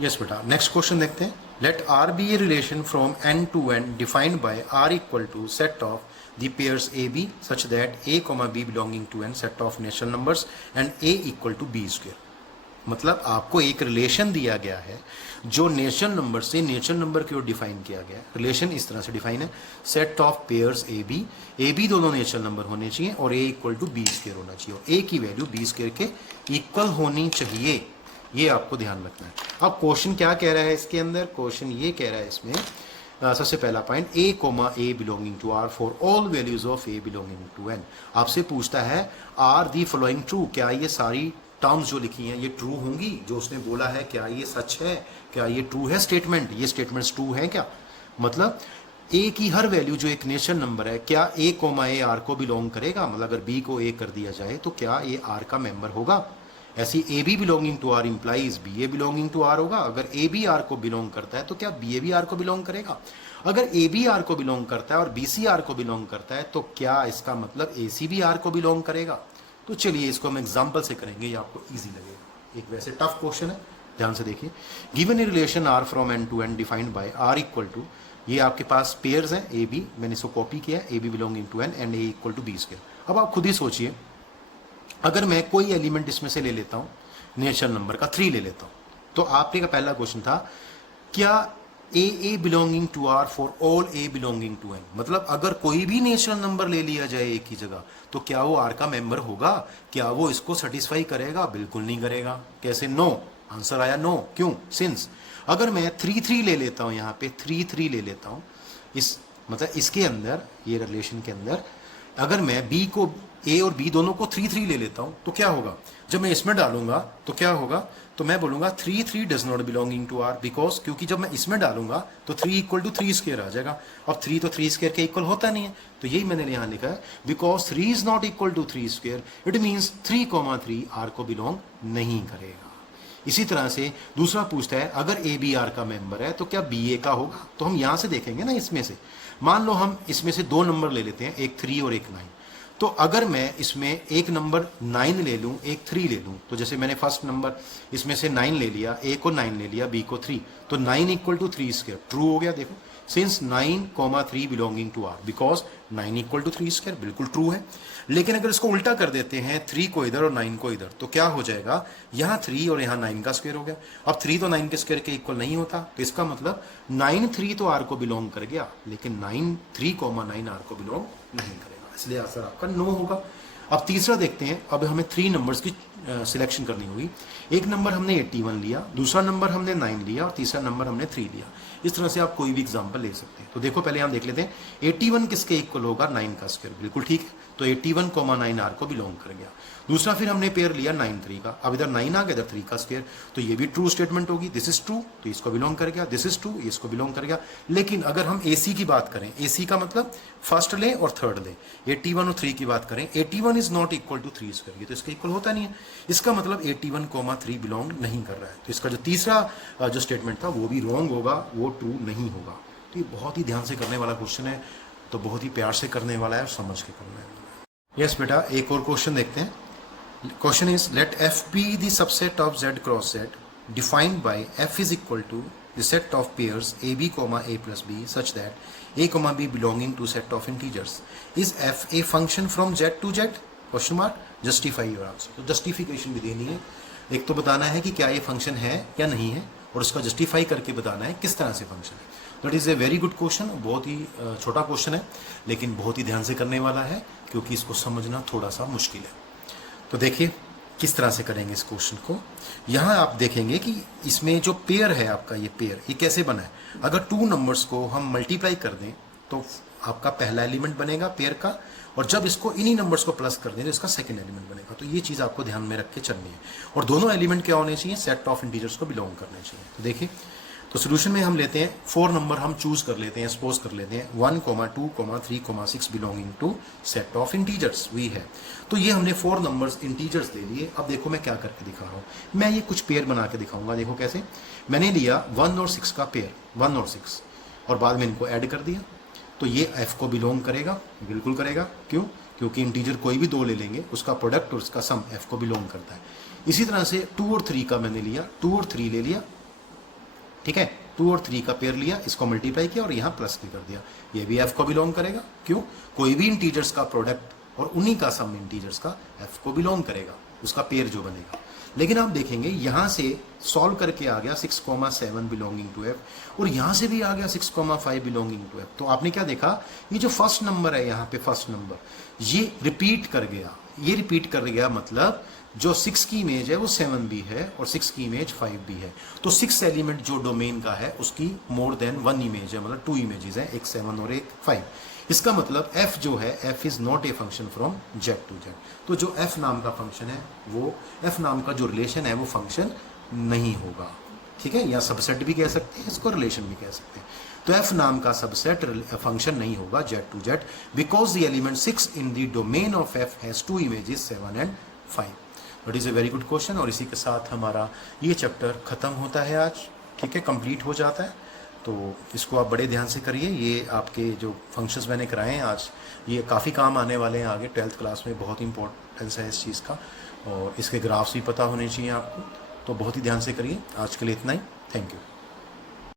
Yes बेटा, next question देखते हैं। Let R be a relation from N to N defined by R equal to set of the pairs a b such that a comma b belonging to N set of natural numbers and a equal to b square. मतलब आपको एक relation दिया गया है जो natural number से natural number की ओर डिफाइन किया गया है। रिलेशन इस तरह से डिफाइन है, set of pairs a b दोनों नेचुरल नंबर होने चाहिए और a equal to b square होना चाहिए और ए की वैल्यू बी स्क्वायर के इक्वल होनी चाहिए, ये आपको ध्यान रखना है। अब क्वेश्चन क्या कह रहा है इसके अंदर? क्वेश्चन ये कह रहा है इसमें सबसे पहला point, a comma a belonging to R for all values of a belonging to N. आपसे पूछता है आर दी फॉलोइंग ट्रू, क्या ये सारी टर्म्स जो लिखी हैं ये ट्रू होंगी? जो उसने बोला है क्या ये सच है? क्या ये ट्रू है स्टेटमेंट? ये स्टेटमेंट्स ट्रू है क्या? मतलब ए की हर वैल्यू जो एक नेचुरल नंबर है, क्या ए कोमा ए आर को बिलोंग करेगा? मतलब अगर बी को ए कर दिया जाए तो क्या ये आर का मेंबर होगा? ऐसी a b belonging to R implies b a belonging to R होगा। अगर ए बी आर को बिलोंग करता है तो क्या बी ए बी आर को बिलोंग करेगा? अगर ए बी आर को बिलोंग करता है और बी सी आर को बिलोंग करता है तो क्या इसका मतलब ए सी बी आर को बिलोंग करेगा? तो चलिए इसको हम एग्जाम्पल से करेंगे, ये आपको ईजी लगेगा। एक वैसे टफ क्वेश्चन है, ध्यान से देखिए। Given a relation R from N to N defined by R equal to, ये आपके पास पेयर्स हैं ए बी, मैंने इसको कॉपी किया, a b belonging to N and a equal to b square. अब आप खुद ही सोचिए, अगर मैं कोई एलिमेंट इसमें से ले लेता हूँ, नेचुरल नंबर का 3 ले लेता हूँ, तो आपके का पहला क्वेश्चन था क्या a belonging to R for all a belonging to N. मतलब अगर कोई भी नेचुरल नंबर ले लिया जाए एक ही जगह तो क्या वो आर का मेंबर होगा? क्या वो इसको सेटिस्फाई करेगा? बिल्कुल नहीं करेगा। कैसे? नो। आंसर आया नो। क्यों? सिंस अगर मैं 3 ले लेता हूँ, यहाँ पे 3 ले लेता हूँ, इस मतलब इसके अंदर, ये रिलेशन के अंदर अगर मैं बी को, ए और बी दोनों को 3 ले लेता हूं तो क्या होगा? जब मैं इसमें डालूंगा तो क्या होगा? तो मैं बोलूंगा 3 does not belonging to R, because क्योंकि जब मैं इसमें डालूंगा तो 3 इक्वल टू 3 स्क्वायर आ जाएगा। अब 3 तो 3 स्क्वायर के इक्वल होता नहीं है, तो यही मैंने यहाँ लिखा है, because 3 is not equal to 3 square, it means 3,3 R को बिलोंग नहीं करेगा। इसी तरह से दूसरा पूछता है अगर ए बी आर का मेंबर है तो क्या बी ए का होगा? तो हम यहां से देखेंगे ना, इसमें से मान लो हम इसमें से 2 नंबर ले लेते हैं, एक 3 और एक 9। तो अगर मैं इसमें एक नंबर 9 ले लूं, एक 3 ले लूं, तो जैसे मैंने फर्स्ट नंबर इसमें से 9 ले लिया, ए को 9 ले लिया, बी को 3, तो 9 इक्वल टू 3 स्क्वायर ट्रू हो गया। देखो, since 9,3 belonging to R, because 9 equal to 3 square, बिल्कुल ट्रू है। लेकिन अगर इसको उल्टा कर देते हैं, 3 को इधर और 9 को इधर, तो क्या हो जाएगा? यहाँ 3 और यहाँ 9 का स्क्वायर हो गया। अब 3 तो 9 के स्क्वायर के इक्वल नहीं होता, तो इसका मतलब 9,3 तो आर को बिलोंग कर गया, लेकिन 3,9 आर को बिलोंग नहीं करेगा, इसलिए आंसर आपका नो होगा। अब तीसरा देखते हैं। अब हमें 3 नंबर्स की सिलेक्शन करनी होगी। एक नंबर हमने 81 लिया, दूसरा नंबर हमने 9 लिया और तीसरा नंबर हमने 3 लिया। इस तरह से आप कोई भी एग्जांपल ले सकते हैं। तो देखो, पहले हम देख लेते हैं 81 किसके इक्वल होगा? 9 का स्क्वायर, बिल्कुल ठीक है। तो 81,9 आर को बिलोंग कर गया। दूसरा फिर हमने पेयर लिया 9 3 का, अब इधर 9 आ गया, इधर 3 का स्क्वायर, तो ये भी ट्रू स्टेटमेंट होगी, दिस इज ट्रू, तो इसको बिलोंग कर गया, दिस इज ट्रू, इसको बिलोंग कर गया। लेकिन अगर हम AC की बात करें, AC का मतलब फर्स्ट ले और थर्ड ले, 81 और 3 की बात करें, 81 is not equal to 3 square, ये तो इसका इक्वल होता नहीं है, इसका मतलब 81,3 बिलोंग नहीं कर रहा है। तो इसका जो तीसरा जो स्टेटमेंट था वो भी रॉन्ग होगा, वो ट्रू नहीं होगा। तो ये बहुत ही ध्यान से करने वाला क्वेश्चन है, तो बहुत ही प्यार से करने वाला है और समझ के करना है। यस बेटा, एक और क्वेश्चन देखते हैं। Question is let f be the subset of Z cross Z defined by f is equal to the set of pairs a b comma a plus b such that a comma b belonging to set of integers. Is f a function from Z to Z? Question mark, justify your answer. तो justification भी देनी है, एक तो बताना है कि क्या ये फंक्शन है या नहीं है, और उसका जस्टिफाई करके बताना है किस तरह से फंक्शन है। That is a very good question. बहुत ही छोटा क्वेश्चन है, लेकिन बहुत ही ध्यान से करने वाला है, क्योंकि इसको समझना थोड़ा सा मुश्किल है। तो देखिए किस तरह से करेंगे इस क्वेश्चन को। यहाँ आप देखेंगे कि इसमें जो पेयर है आपका, ये पेयर ये कैसे बना है। अगर 2 नंबर्स को हम मल्टीप्लाई कर दें तो आपका पहला एलिमेंट बनेगा पेयर का, और जब इसको इन्हीं नंबर्स को प्लस कर दें तो इसका सेकंड एलिमेंट बनेगा। तो ये चीज़ आपको ध्यान में रख के चलनी है, और दोनों एलिमेंट क्या होने चाहिए? सेट ऑफ इंटीजर्स को बिलोंग करने चाहिए। तो देखिए, तो सोल्यूशन में हम लेते हैं 4 नंबर हम चूज कर लेते हैं, सपोज कर लेते हैं 1, 2, 3, 6 belonging to set of integers वी है। तो ये हमने 4 नंबर्स इंटीजर्स ले लिए। अब देखो मैं क्या करके दिखा रहा हूँ, मैं ये कुछ पेयर बना के दिखाऊंगा। देखो कैसे, मैंने लिया 1 और 6 का पेयर, 1 और 6, और बाद में इनको ऐड कर दिया, तो ये f को बिलोंग करेगा, बिल्कुल करेगा। क्यों? क्योंकि इंटीजर कोई भी 2 ले लेंगे, उसका प्रोडक्ट और उसका सम f को बिलोंग करता है। इसी तरह से 2 और 3 का मैंने लिया, 2 और 3 ले लिया, ठीक है, 2 और 3 का पेयर लिया, इसको मल्टीप्लाई किया और यहाँ प्लस भी कर दिया, ये भी f को बिलोंग करेगा। क्यों? कोई भी इंटीजर्स का प्रोडक्ट और उन्हीं का सम इंटीजर्स का f को बिलोंग करेगा, उसका पेयर जो बनेगा। लेकिन आप देखेंगे यहाँ से सॉल्व करके आ गया 6,7 बिलोंगिंग टू f और यहाँ से भी आ गया 6,5 बिलोंगिंग टू f। तो आपने क्या देखा, ये जो फर्स्ट नंबर है यहाँ पे, फर्स्ट नंबर ये रिपीट कर गया, ये रिपीट कर गया, मतलब जो 6 की इमेज है वो 7 भी है और 6 की इमेज 5 भी है। तो 6 एलिमेंट जो डोमेन का है उसकी मोर देन 1 इमेज है, मतलब 2 इमेजेस है, एक 7 और एक 5। इसका मतलब f जो है, f is not a function from z to z। तो जो f नाम का फंक्शन है, वो f नाम का जो रिलेशन है वो फंक्शन नहीं होगा, ठीक है, या सबसेट भी कह सकते हैं इसको, रिलेशन भी कह सकते हैं। तो f नाम का सबसेट फंक्शन नहीं होगा z to z, because the element 6 in the domain of f has 2 images 7 and 5। That is a very good question. और इसी के साथ हमारा ये चैप्टर खत्म होता है आज, ठीक है, कंप्लीट हो जाता है। तो इसको आप बड़े ध्यान से करिए, ये आपके जो फंक्शंस मैंने कराए हैं आज, ये काफ़ी काम आने वाले हैं आगे, 12th क्लास में बहुत इंपॉर्टेंस है इस चीज़ का, और इसके ग्राफ्स भी पता होने चाहिए आपको। तो बहुत ही ध्यान से करिए। आज के लिए इतना ही, थैंक यू।